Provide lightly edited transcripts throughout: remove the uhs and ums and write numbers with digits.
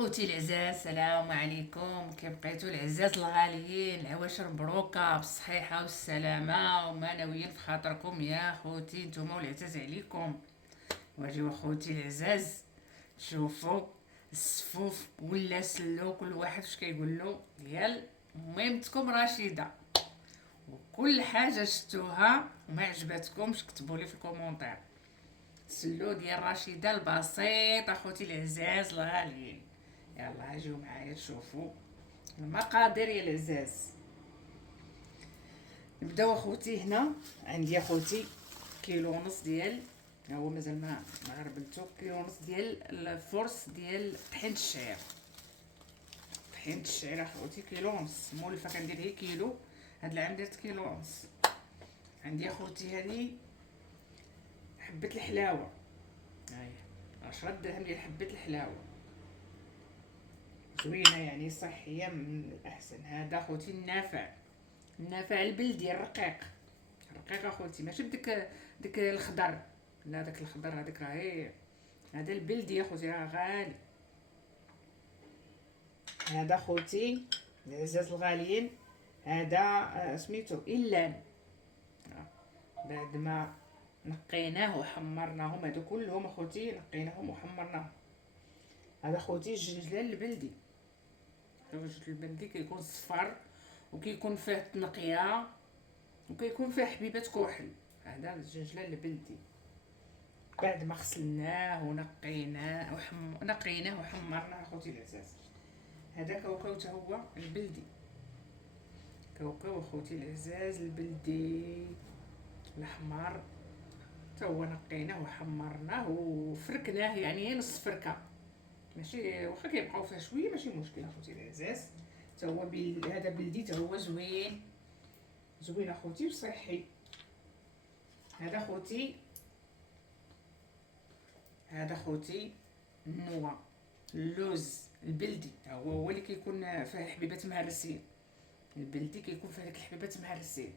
خوتي العزاز، السلام عليكم. كيف بقيتوا العزاز الغاليين؟ العواشر مبروكه بالصحيحه والسلامه ومعنويين في خاطركم يا خوتي نتوما والعزاز عليكم. واجيو خوتي العزاز، شوفوا الصفوف ولا سلو كل واحد واش كيقول له ديال ميمتكم رشيده. وكل حاجه شفتوها وما عجبتكمش كتبوا لي في الكومونتير. السلو ديال رشيده البسيط اخوتي العزاز الغاليين. يلا اجيو معايا تشوفوا المقادير يا العزاز. نبداو اخوتي. هنا عندي اخوتي كيلو ونص ديال، هو مازال ما غربلتو، كيلو ونص ديال الفرص ديال طحينة الشعير. طحينة الشعير اخوتي كيلو ونص، مولفه كندير هي كيلو، هاد العام درت كيلو ونص. عندي اخوتي هادي حبة الحلاوه، هاهي 10 درهم ديال حبة الحلاوه، زوينه يعني صحيه من الاحسن. هذا خوتي النافع البلدي الرقيق. الرقيق اخوتي ماشي بديك الخضر، لا داك الخضر هذاك راهي، هذا البلدي اخوتي راه غالي. هذا خوتي العزاز الغاليين، هذا سميتو إلان. بعد ما نقيناه وحمرناهم، هادو كلهم اخوتي نقيناهم وحمرناهم. هذا خوتي الجنجلان البلدي. الجنجلان البلدي كيكون صفر وكيكون فيه التنقيه وكيكون فيه حبيبات كحل. هذا الجنجلان البلدي. بعد ما غسلناه نقيناه وحمرناه اخوتي العزاز. هذا كاوكاو تا هو البلدي، كاوكاو اخوتي العزاز البلدي الاحمر، تا هو نقيناه وحمرناه وفركناه، يعني نص فركه، ماشي واخا كيبقاو فيها شويه ماشي مشكل اخوتي العزاز. تا هو هذا بلدي، تا هو زوين زوين اخوتي وصحي. هذا خوتي، هذا خوتي النوى، اللوز البلدي، هو اللي كيكون فيه الحبيبات مهرسين. البلدي كيكون فيه داك الحبيبات مهرسين،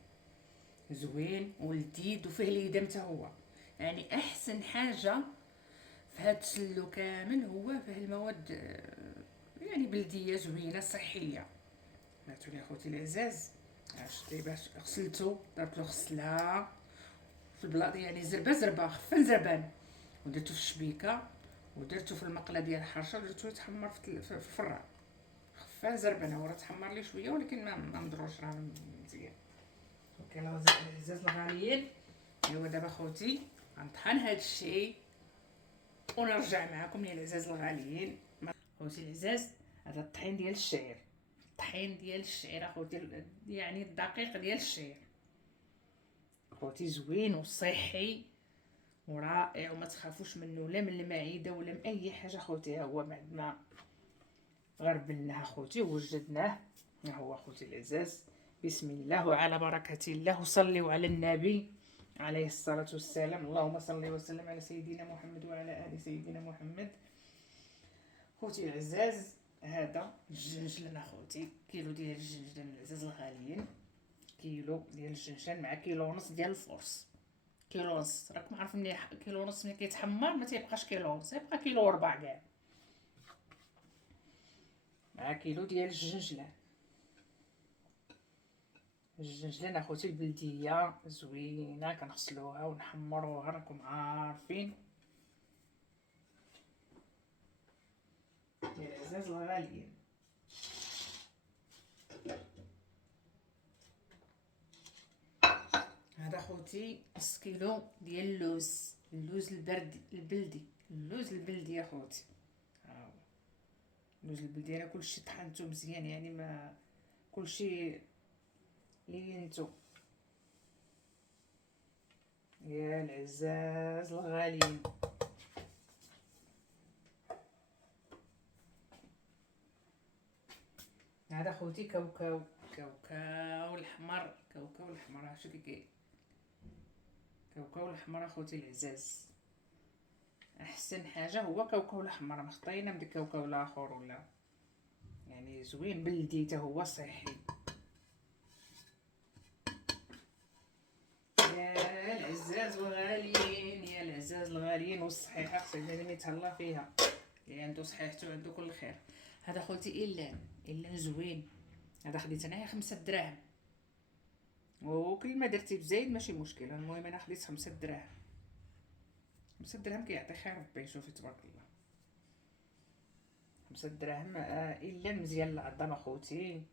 زوين ولذيذ وفيه اليدام حتى هو. يعني احسن حاجه في هاد السلو كامل هو فيه المواد، يعني بلديه زوينه صحيه. سمعتوني اخوتي العزاز، شتي باش غسلتو درت له غسله في البلاط، يعني زربه خفن زربان، ودرتو في الشبيكه ودرتو في المقله ديال الحرشه ودرتو يتحمر في الفران. خفان زربان، هو راه تحمر لي شويه ولكن ما مضروش، راه مزيان. اوكي العزاز الغاليين، ايوا دابا خوتي غنطحن هاد الشيء ونرجع معكم يا العزاز الغاليين. خوتي العزاز، هذا الطحين ديال الشعير، الطحين ديال الشعير اخوتي، يعني الدقيق ديال الشعير خوتي، زوين وصحي ورائع وما تخافوش منه، لا من المعده ولا من اي حاجه خوتي. ها هو بعد ما غربلناه خوتي ووجدناه، ها هو خوتي العزاز. بسم الله وعلى بركه الله، وصلوا على النبي عليه الصلاه والسلام. اللهم صل وسلم على سيدنا محمد وعلى ال سيدنا محمد. خوتي العزاز، هذا الجنجلان اخوتي، كيلو ديال الجنجلان العزاز الغاليين، كيلو ديال الجنجلان مع كيلو ونص ديال الفرص. كيلو ونص راكم عارفين ملي كيلو ونص ملي كيتحمر ما تيبقاش كيلو ونص، يبقى كيلو وربع كاع، مع كيلو ديال الجنجلان. الجنجلان اخوتي البلديه زوينه، كنغسلوها ونحمروها راكم عارفين يا العزاز الغاليين. هذا خوتي نص كيلو ديال اللوز البلدي، اللوز البلدي يا خوتي. ها هو اللوز البلدي، انا كلشي طحنته مزيان، يعني ما كلشي لينتو يا العزاز الغاليين. هذا خوتي كاوكاو الاحمر، كاوكاو الاحمر، شوفي كاوكاو الاحمر اخوتي العزاز. احسن حاجه هو كاوكاو الاحمر، ما خطينا من كاوكاو الاخر ولا، يعني زوين بلدي حتى هو صحي. يا العزاز الغاليين، يا العزاز الغاليين والصحيحه خصنا نتهلا فيها. اللي عنده صحيحته عنده كل خير. هذا خوتي الا زوين. هذا خديت انايا 5 دراهم، وكل ما درتي بزايد ماشي مشكله. المهم انا خديت 5 دراهم. 5 دراهم كيعطي خير ربي. شوفي تبارك الله، 5 دراهم. الا مزيان العظام اخوتي،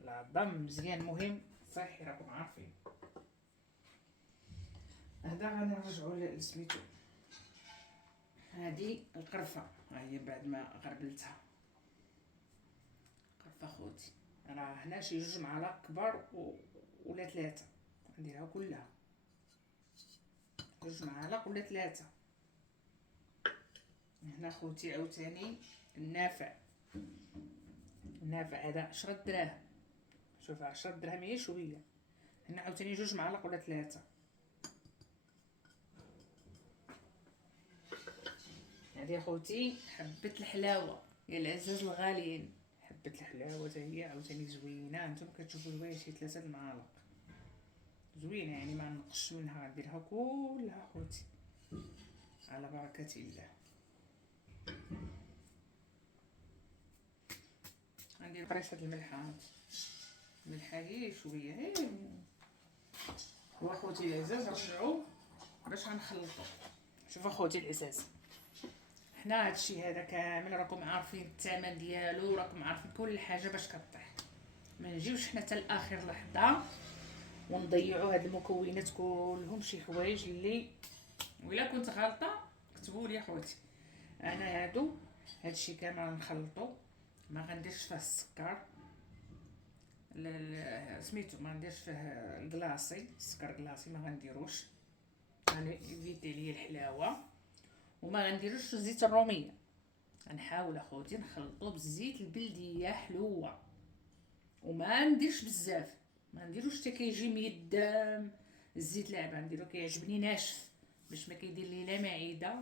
العظام مزيان مهم صحي راكم عارفين. هذا غنرجعو لسميتو. هذه القرفه ها هي بعد ما غربلتها. قرفه خوتي راه هنا شي 2 معالق كبار ولا 3. نديرها كلها 2 معالق ولا 3. هنا خوتي عاوتاني النافع هذا 10 دراهم. شوف 10 دراهم هي شويه. هنا عاوتاني 2 معالق ولا 3. هذه خوتي حبة الحلاوه يا العزاز الغاليين. حبة الحلاوه حتى هي عاوتاني زوينه. نتوما كتشوفوا زوين شي 3 المعالق زوينه، يعني ما نقصش منها. غنديرها كلها خوتي على بركه الله. غندير قريصه الملحه. الملحه هي شويه واخوتي العزاز رجعوا باش غنخلطوا. شوف اخوتي العزاز، حنا هادشي هذا كامل راكم عارفين الثمن ديالو، راكم عارفين كل حاجه باش كطيح. ما نجيوش حنا حتى لاخر لحظه ونضيعوا هاد المكونات كلهم. شي حوايج اللي ولا كنت غلطه كتبوا لي اخوتي. انا هادشي كامل نخلطو. ما غنديرش فيه السكر سميتو، ما نديرش فيه الكلاصي، السكر كلاصي ما غنديروش. انا ايفيتي ليا الحلاوه. وما غنديروش الزيت الروميه. غنحاول اخوتي نخلطو بالزيت البلديه حلوه. وما نديرش بزاف، ما نديروش حتى كيجي ميدام الزيت لاعب. نديرو كيعجبني ناشف باش ما كيدير لي لا معده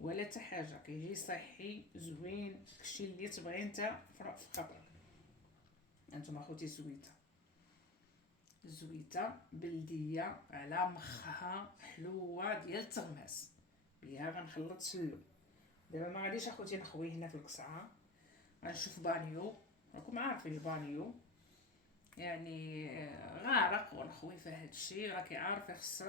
ولا حتى حاجه. كيجي صحي زوين داكشي اللي تبغي انت في خاطرك. انتما اخوتي زويته بلديه على مخها حلوه ديال التغماس. بها غنخلط سلو. دابا ما غاديش اخوتي نخوي هنا في القصعه. غنشوف بانيو، راكم عارفين البانيو يعني غارق ونخوي فيه هادشي. راكي عارفه خص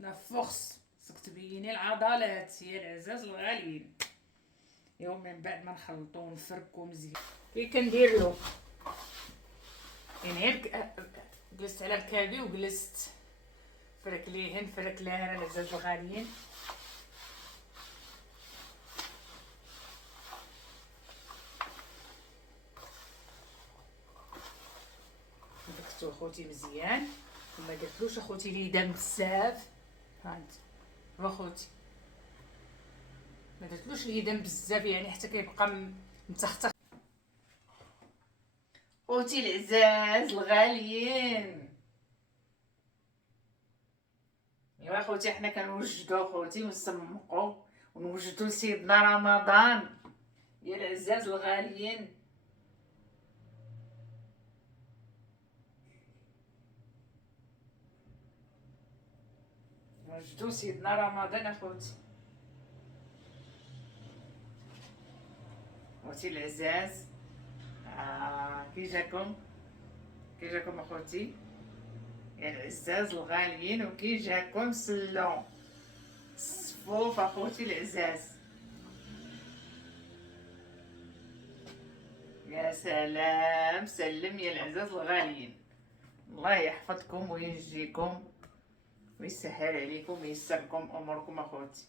لا فورس، خصك تبيني العضلات يا العزاز الغاليين. يوم من بعد ما نخلطو ونفركو مزيان كي كندير له. يعني جلست على ركابي وجلست فرك ليهن فرك لهنا العزاز الغاليين. درتو اخوتي مزيان وما درتلوش اخوتي اليدان بزاف. هانت اخوتي ما درتلوش اليدان بزاف يعني حتى كيبقى متختخ. خوتي العزاز الغاليين، ايوا خوتي حنا كنوجدو خوتي ونسمقو ونوجدو لسيدنا رمضان يا العزاز الغاليين. نوجدو سيدنا رمضان اخوتي. خوتي العزاز كي جاكم اخوتي يا العزاز الغاليين. وكي جاكم سلو الصفوف اخوتي العزاز. يا سلام سلم يا العزاز الغاليين. الله يحفظكم وينجيكم ويسهل عليكم ويسر لكم اموركم اخوتي.